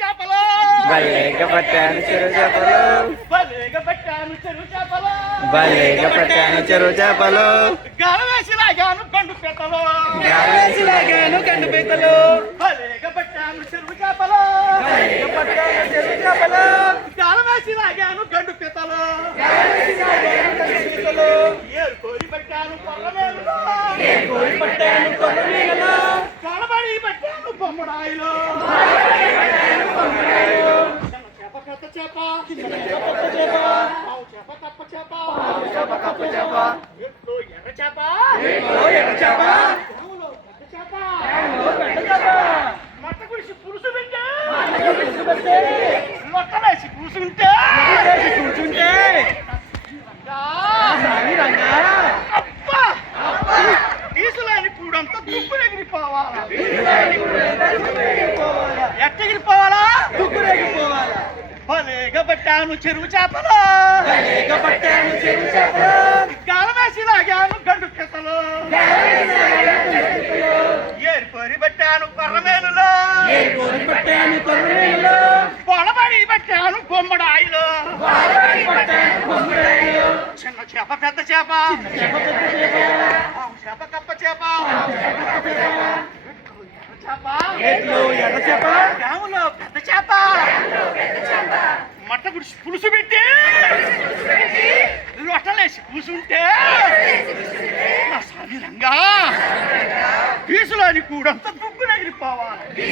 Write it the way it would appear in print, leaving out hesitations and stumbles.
చేపలు భలేగా పట్టాను చెరువు చేపలు భలేగా పట్టాను చెరువు చేపలు భలేగా పట్టాను చెరువు చేపలు గాలవేసి లాగాను గండు పీతలు గాలేసి లాగాను గండు పీతలు భలేగా పట్టాను చెరువు చేపలు భలేగా పట్టాను చెరువు చేపలు గాలవేసి లాగాను గండు పీతలు గాలేసి లాగాను గండు పీతలు ఏరు కోరి పట్టాను కొర్రమేలులో కోరి పట్టాను కొర్రమీగలు కడబడి పట్టాను బొమ్మడాయిలో చేప పెద్ద చేప పెద్ద చేప పావు చేప కప్ప చేప చేప కప్ప చేప ఎట్లో ఎర్ర చేప ఎర్ర చేప పావులో పెద్ద చేప పెద్ద చేప మట్ట గుడిసి పులుసు పెట్టా కూర్చుంటే లొట్టలేసి కూసుంటే కూర్చుంటే రంగా అబ్బా తీసులేని కూడంతా తుప్పు ఎగిరిపోవాలా ఎట్టెగిరిపోవాలా తుక్కురేగిపోవాలా భలేగా పట్టాను చెరువు చేపలు భలేగా పట్టాను చెరువు చేపలు గాలమేసి లాగాను గండు కెత్తలు ఏరిపోరి పట్టాను కొర్రమేలులో కోరి పట్టాను కొర్రమీగలు పొడబడి పట్టాను బొమ్మడాయిలు పట్టాను బొమ్మడాయిలు చిన్న చేప పెద్ద చేప చేప పెద్ద చేప పావు చేప కప్ప చేప చేప ఎట్లు ఎర్ర చేప డ్యాములో పెద్ద చేప మట్ట గుడిసి పులుసు పెట్టి లొట్టలేసి కూసుంటే నా స్వామి రంగా పీసులోని కూడంతా దుగ్గు ఎగిరిపోవాలి